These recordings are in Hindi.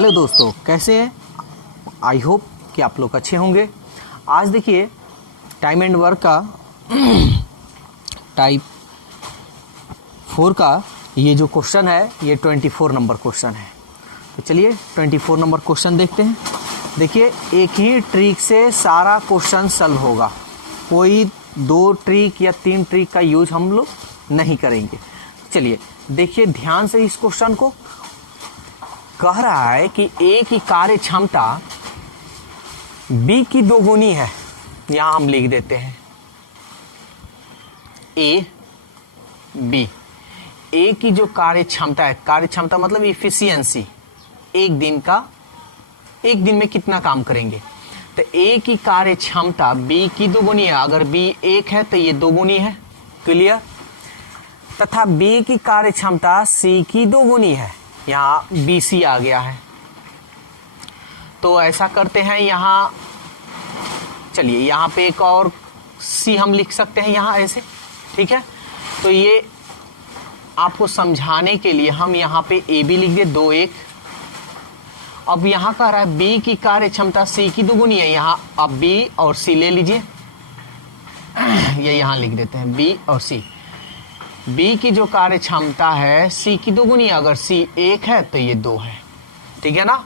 हेलो दोस्तों, कैसे हैं? आई होप कि आप लोग अच्छे होंगे। आज देखिए टाइम एंड वर्क का टाइप 4 का ये जो क्वेश्चन है ये 24 नंबर क्वेश्चन है। तो चलिए 24 नंबर क्वेश्चन देखते हैं। देखिए एक ही ट्रिक से सारा क्वेश्चन सॉल्व होगा, कोई 2 ट्रिक या 3 ट्रिक का यूज हम लोग नहीं करेंगे। चलिए देखिए ध्यान से इस क्वेश्चन को। कह रहा है कि ए की कार्य क्षमता बी की 2 गुनी है। यहां हम लिख देते हैं ए बी। ए की जो कार्य क्षमता है, कार्य क्षमता मतलब इफिशियंसी, एक दिन में कितना काम करेंगे। तो ए की कार्य क्षमता बी की 2 गुनी है। अगर बी 1 है तो ये 2 गुनी है, क्लियर। तथा बी की कार्य क्षमता सी की 2 गुनी है। यहाँ बी सी आ गया है। तो ऐसा करते हैं, यहाँ चलिए यहाँ पे एक और सी हम लिख सकते हैं यहाँ ऐसे, ठीक है। तो ये आपको समझाने के लिए हम यहाँ पे ए बी लिख दे 2 1। अब यहाँ कह रहा है बी की कार्य क्षमता सी की 2 गुनी है। यहाँ अब बी और सी ले लीजिए, ये यहाँ लिख देते हैं बी और सी। बी की जो कार्य क्षमता है सी की 2 गुनी, अगर सी 1 है तो ये 2 है, ठीक है ना।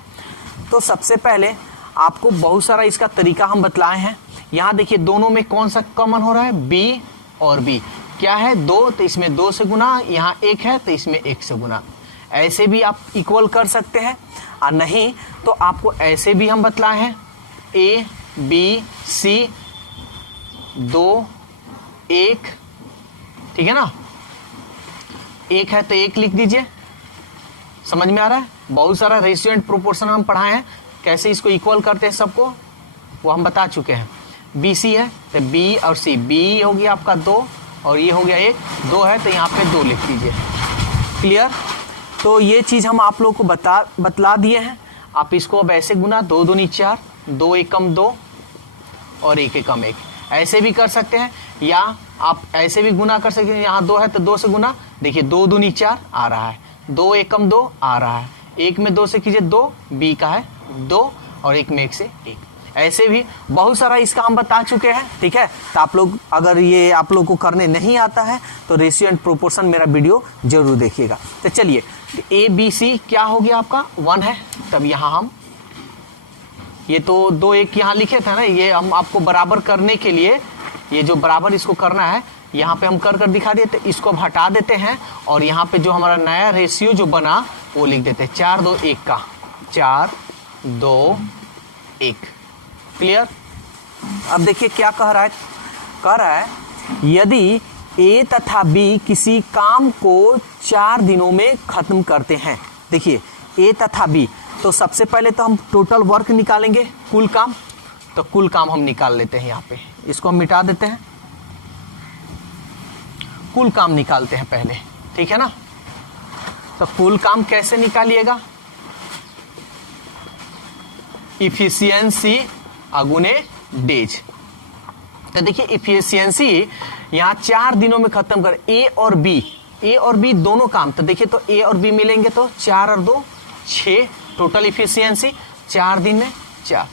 तो सबसे पहले आपको बहुत सारा इसका तरीका हम बतलाए हैं। यहाँ देखिए दोनों में कौन सा कॉमन हो रहा है, बी और बी क्या है 2, तो इसमें 2 से गुना, यहाँ 1 है तो इसमें 1 से गुना। ऐसे भी आप इक्वल कर सकते हैं, और नहीं तो आपको ऐसे भी हम बतलाए हैं ए बी सी 2 1, ठीक है ना। 1 है तो 1 लिख दीजिए, समझ में आ रहा है। बहुत सारा रेशियो एंड प्रोपोर्शन हम पढ़ाए हैं, कैसे इसको इक्वल करते हैं सबको, वो हम बता चुके हैं। बी सी है तो बी और सी, बी हो गया आपका 2 और ये हो गया 1, 2 है तो यहाँ पे 2 लिख दीजिए, क्लियर। तो ये चीज़ हम आप लोगों को बतला दिए हैं। आप इसको अब ऐसे गुना 2 दूनी 4, 2 एकम 2 और 1 एकम 1, ऐसे भी कर सकते हैं, या आप ऐसे भी गुना कर सकते हैं। यहाँ 2 है तो 2 से गुना, देखिए 2 दूनी 4 आ रहा है, 2 एकम 2 आ रहा है, 1 में 2 से कीजिए 2, बी का है 2 और 1 में 1 से 1। ऐसे भी बहुत सारा इसका हम बता चुके हैं, ठीक है। तो आप लोग अगर ये आप लोग को करने नहीं आता है तो रेशियो एंड प्रोपोर्शन मेरा वीडियो जरूर देखिएगा। तो चलिए ए बी सी क्या हो गया आपका 1 है, तब यहाँ हम ये तो 2 1 यहाँ लिखे थे ना, ये हम आपको बराबर करने के लिए ये जो बराबर इसको करना है यहाँ पे हम कर दिखा दिए। तो इसको अब हटा देते हैं और यहाँ पे जो हमारा नया रेशियो जो बना वो लिख देते हैं 4 2 1 का, 4 2 1, क्लियर। अब देखिए क्या कह रहा है यदि ए तथा बी किसी काम को 4 दिनों में खत्म करते हैं। देखिए ए तथा बी, तो सबसे पहले तो हम टोटल वर्क निकालेंगे, कुल काम। तो कुल काम हम निकाल लेते हैं, यहाँ पे इसको हम मिटा देते हैं, कुल काम निकालते हैं पहले, ठीक है ना। तो कुल काम कैसे निकालिएगा, इफिशियंसी अगुने डेज। तो देखिए इफिशियंसी यहाँ 4 दिनों में खत्म कर, ए और बी दोनों काम। तो देखिए तो ए और बी मिलेंगे तो 4 और 2 6, टोटल इफिशियंसी 4 दिन में 4,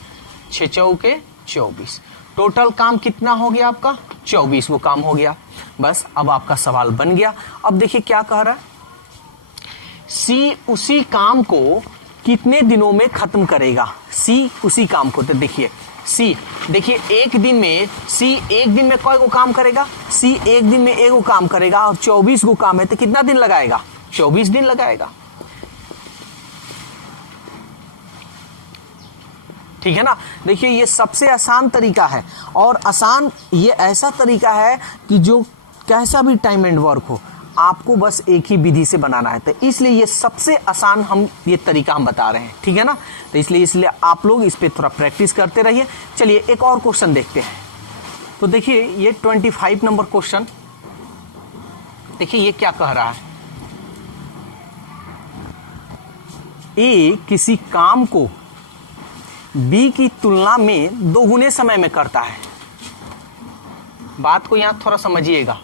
6 चौके 24, टोटल काम कितना हो गया आपका 24 वो काम हो गया। बस अब आपका सवाल बन गया। अब देखिए क्या कह रहा है, सी उसी काम को कितने दिनों में खत्म करेगा। सी उसी काम को, तो देखिए सी, देखिए एक दिन में सी एक दिन में कई को काम करेगा, सी एक दिन में 1 काम करेगा और 24 को काम है तो कितना दिन लगाएगा, 24 दिन लगाएगा, ठीक है ना। देखिए ये सबसे आसान तरीका है, और आसान ये ऐसा तरीका है कि जो कैसा भी टाइम एंड वर्क हो आपको बस एक ही विधि से बनाना है। तो इसलिए ये सबसे आसान हम ये तरीका हम बता रहे हैं, ठीक है ना। तो इसलिए आप लोग इस पे थोड़ा प्रैक्टिस करते रहिए। चलिए एक और क्वेश्चन देखते हैं। तो देखिए ये 25 नंबर क्वेश्चन, देखिए ये क्या कह रहा है, ए किसी काम को बी की तुलना में 2 गुने समय में करता है। बात को यहां थोड़ा समझिएगा।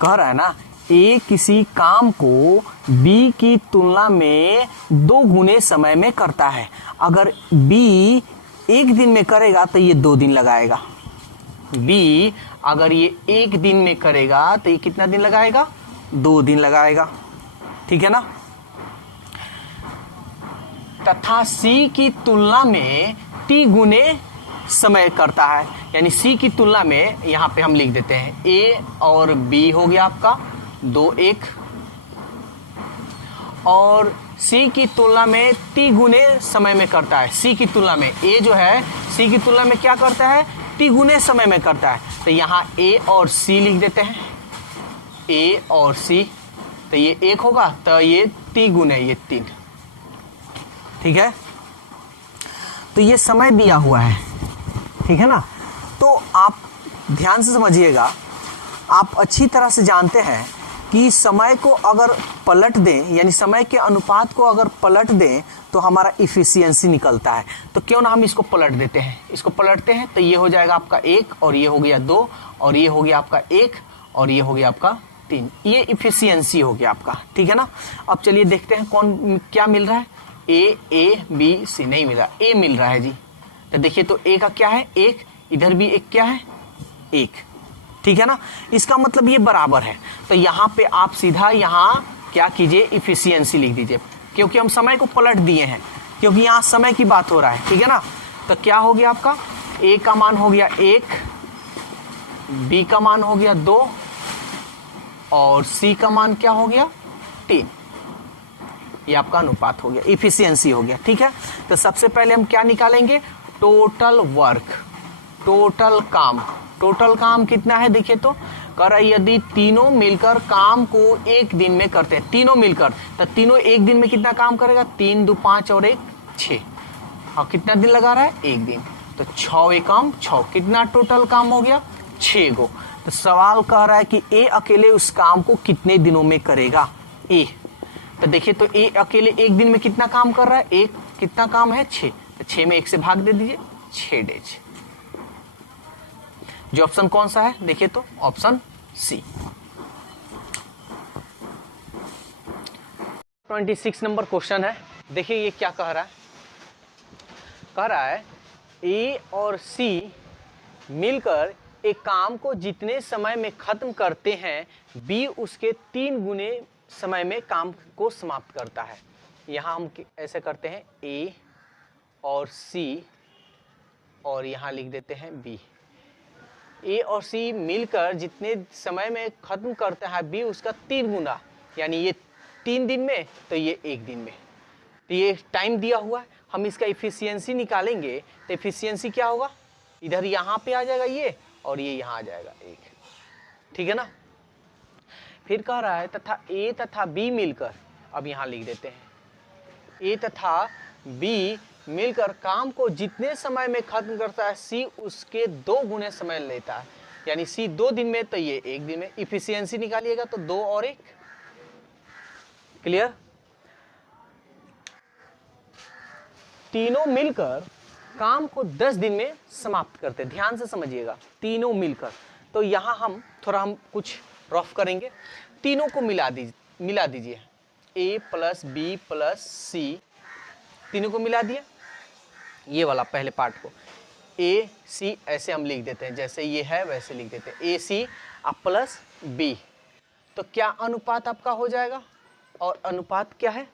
कह रहा है ना ए किसी काम को बी की तुलना में 2 गुने समय में करता है। अगर बी 1 दिन में करेगा तो ये 2 दिन लगाएगा। बी अगर ये 1 दिन में करेगा तो ये कितना दिन लगाएगा? 2 दिन लगाएगा। ठीक है ना। तथा सी की तुलना में टी गुने समय करता है, यानी सी की तुलना में यहां पे हम लिख देते हैं ए और बी हो गया आपका 2 1, और सी की तुलना में टी गुने समय में करता है। सी की तुलना में ए जो है सी की तुलना में क्या करता है? टी गुने समय में करता है। तो यहां ए और सी लिख देते हैं, ए और सी, तो ये 1 होगा तो ये टी गुने ये 3। ठीक है, तो ये समय दिया हुआ है। ठीक है ना। तो आप ध्यान से समझिएगा, आप अच्छी तरह से जानते हैं कि समय को अगर पलट दें, यानी समय के अनुपात को अगर पलट दें तो हमारा इफिशियंसी निकलता है। तो क्यों ना हम इसको पलट देते हैं, इसको पलटते हैं तो ये हो जाएगा आपका 1 और ये हो गया 2 और ये हो गया आपका 1 और ये हो गया आपका 3। ये इफिशियंसी हो गया आपका। ठीक है ना। अब चलिए देखते हैं कौन क्या मिल रहा है। ए बी सी नहीं मिल रहा, ए मिल रहा है जी। तो देखिए तो ए का क्या है? 1, इधर भी एक क्या है? 1। ठीक है ना। इसका मतलब ये बराबर है। तो यहाँ पे आप सीधा यहाँ क्या कीजिए? इफिशियंसी लिख दीजिए, क्योंकि हम समय को पलट दिए हैं, क्योंकि यहाँ समय की बात हो रहा है। ठीक है ना। तो क्या हो गया आपका? ए का मान हो गया 1, बी का मान हो गया 2 और सी का मान क्या हो गया? 3। ये आपका अनुपात हो गया, इफिशियंसी हो गया। ठीक है। तो सबसे पहले हम क्या निकालेंगे? टोटल वर्क, टोटल काम। टोटल काम कितना है देखिए तो, कर यदि तीनों मिलकर काम को 1 दिन में करते हैं, तीनों मिलकर, तो तीनों 1 दिन में कितना काम करेगा? 3 2 5 और 1 6। और कितना दिन लगा रहा है? 1 दिन। तो 6 एकम 6, कितना टोटल काम हो गया? 6 गो। तो सवाल कह रहा है कि ए अकेले उस काम को कितने दिनों में करेगा? ए। तो देखिए तो ए अकेले 1 दिन में कितना काम कर रहा है? एक कितना काम है? 6। तो 6 में 1 से भाग दे दीजिए, 6 डेज। जो ऑप्शन कौन सा है देखिए तो, ऑप्शन सी। 26 नंबर क्वेश्चन है। देखिए ये क्या कह रहा है? कह रहा है ए और सी मिलकर एक काम को जितने समय में खत्म करते हैं, बी उसके 3 गुने समय में काम को समाप्त करता है। यहाँ हम ऐसे करते हैं ए और सी और यहाँ लिख देते हैं बी। ए और सी मिलकर जितने समय में खत्म करता है, बी उसका 3 गुना, यानी ये 3 दिन में तो ये 1 दिन में। तो ये टाइम दिया हुआ है, हम इसका इफिशियंसी निकालेंगे तो इफिशियंसी क्या होगा? इधर यहाँ पे आ जाएगा ये और ये यहाँ आ जाएगा 1। ठीक है ना। फिर कह रहा है तथा ए तथा बी मिलकर, अब यहाँ लिख देते हैं ए तथा बी मिलकर काम को जितने समय में खत्म करता है, सी उसके 2 गुने समय लेता है, यानी सी 2 दिन में तो ये 1 दिन में। इफिशियंसी निकालिएगा तो 2 और 1। क्लियर। तीनों मिलकर काम को 10 दिन में समाप्त करते। ध्यान से समझिएगा, तीनों मिलकर। तो यहाँ हम कुछ रफ करेंगे। तीनों को मिला दीजिए ए प्लस बी प्लस सी, तीनों को मिला दिया। ये वाला पहले पार्ट को ए सी ऐसे हम लिख देते हैं, जैसे ये है वैसे लिख देते हैं ए सी अब प्लस बी। तो क्या अनुपात आपका हो जाएगा? और अनुपात क्या है?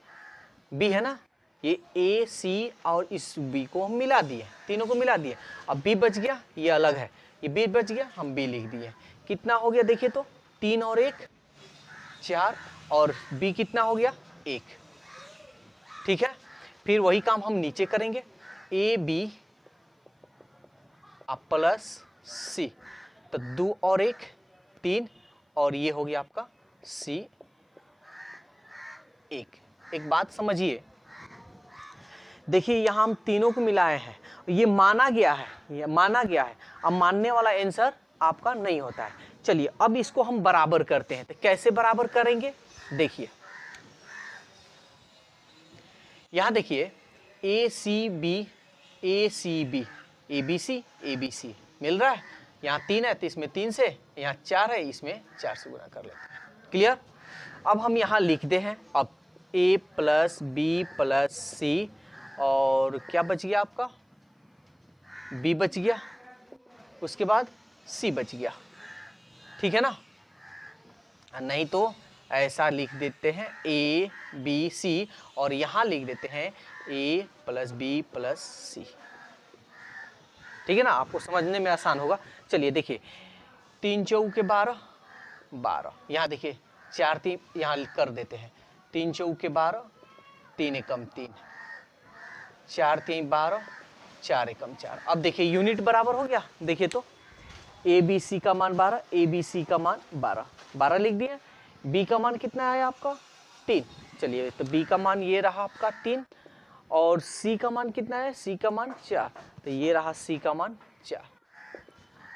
बी है ना। ये ए सी और इस बी को हम मिला दिए, तीनों को मिला दिए। अब बी बच गया, ये अलग है, ये बी बच गया, हम बी लिख दिए। कितना हो गया देखिए तो, 3 और 1 4 और बी कितना हो गया? 1। ठीक है। फिर वही काम हम नीचे करेंगे, ए बी अब प्लस सी, तो 2 और 1 3 और ये हो गया आपका सी 1। एक बात समझिए, देखिए यहाँ हम तीनों को मिलाए हैं, ये माना गया है, ये माना गया है। अब मानने वाला आंसर आपका नहीं होता है। चलिए अब इसको हम बराबर करते हैं। तो कैसे बराबर करेंगे देखिए, यहां देखिए ए C B A B C मिल रहा है। यहाँ 3 है तो इसमें 3 से, यहाँ 4 है इसमें 4 से गुना कर लेते हैं। क्लियर। अब हम यहाँ लिखते हैं, अब a प्लस बी प्लस सी, और क्या बच गया आपका, b बच गया, उसके बाद c बच गया, ठीक है ना। नहीं तो ऐसा लिख देते हैं a b c, और यहाँ लिख देते हैं a प्लस बी प्लस सी, ठीक है ना, आपको समझने में आसान होगा। चलिए देखिए, 3 चौके 12, 12, यहाँ देखिए 4 3 यहाँ कर देते हैं, 3 चौके 12, 3 एकम 3, 4 3 12, 4 एकम 4। अब देखिए यूनिट बराबर हो गया, देखिए तो ए बी सी का मान 12, ए बी सी का मान 12, 12 लिख दिए। बी का मान कितना आया आपका 3, चलिए तो बी का मान ये रहा आपका 3, और सी का मान कितना है, सी का मान 4, तो ये रहा सी का मान 4।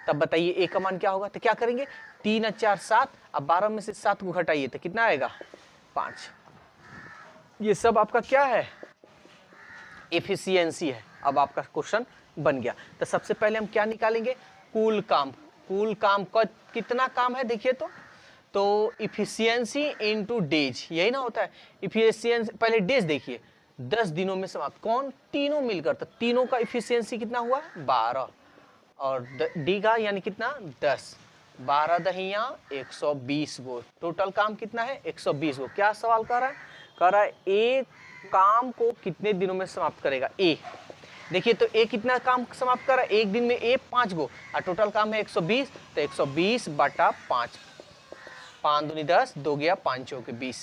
तब बताइए ए का मान क्या होगा, तो क्या करेंगे, 3 और 4 7, अब 12 में से 7 को घटाइए तो कितना आएगा 5। ये सब आपका क्या है, एफिशिएंसी है। अब आपका क्वेश्चन बन गया। तो सबसे पहले हम क्या निकालेंगे, कुल काम। कुल काम का कितना काम है देखिए तो इफिशियंसी इनटू डेज, यही ना होता है इफिशियंसी। पहले डेज देखिए, 10 दिनों में समाप्त, कौन, तीनों मिलकर, तो तीनों का इफिशियंसी कितना हुआ 12, और डी का यानी कितना 10, 12 दहिया 120 गो, टोटल काम कितना है 120 गो। क्या सवाल कर रहा है, कह रहा है एक काम को कितने दिनों में समाप्त करेगा ए। देखिए तो ए कितना काम समाप्त कर रहा है, एक दिन में ए 5 गो, और टोटल काम है 120, तो 120 बटा 5, 5 दूनी 10, 2 गया 5 चौके 20,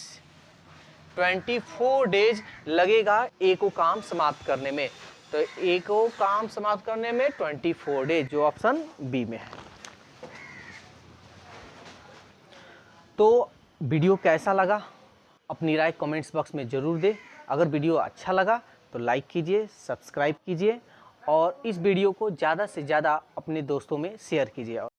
24 डेज लगेगा ए को काम समाप्त करने में। तो ए को काम समाप्त करने में 24 डेज, जो ऑप्शन बी में है। तो वीडियो कैसा लगा अपनी राय कमेंट्स बॉक्स में ज़रूर दे। अगर वीडियो अच्छा लगा तो लाइक कीजिए, सब्सक्राइब कीजिए, और इस वीडियो को ज़्यादा से ज़्यादा अपने दोस्तों में शेयर कीजिए।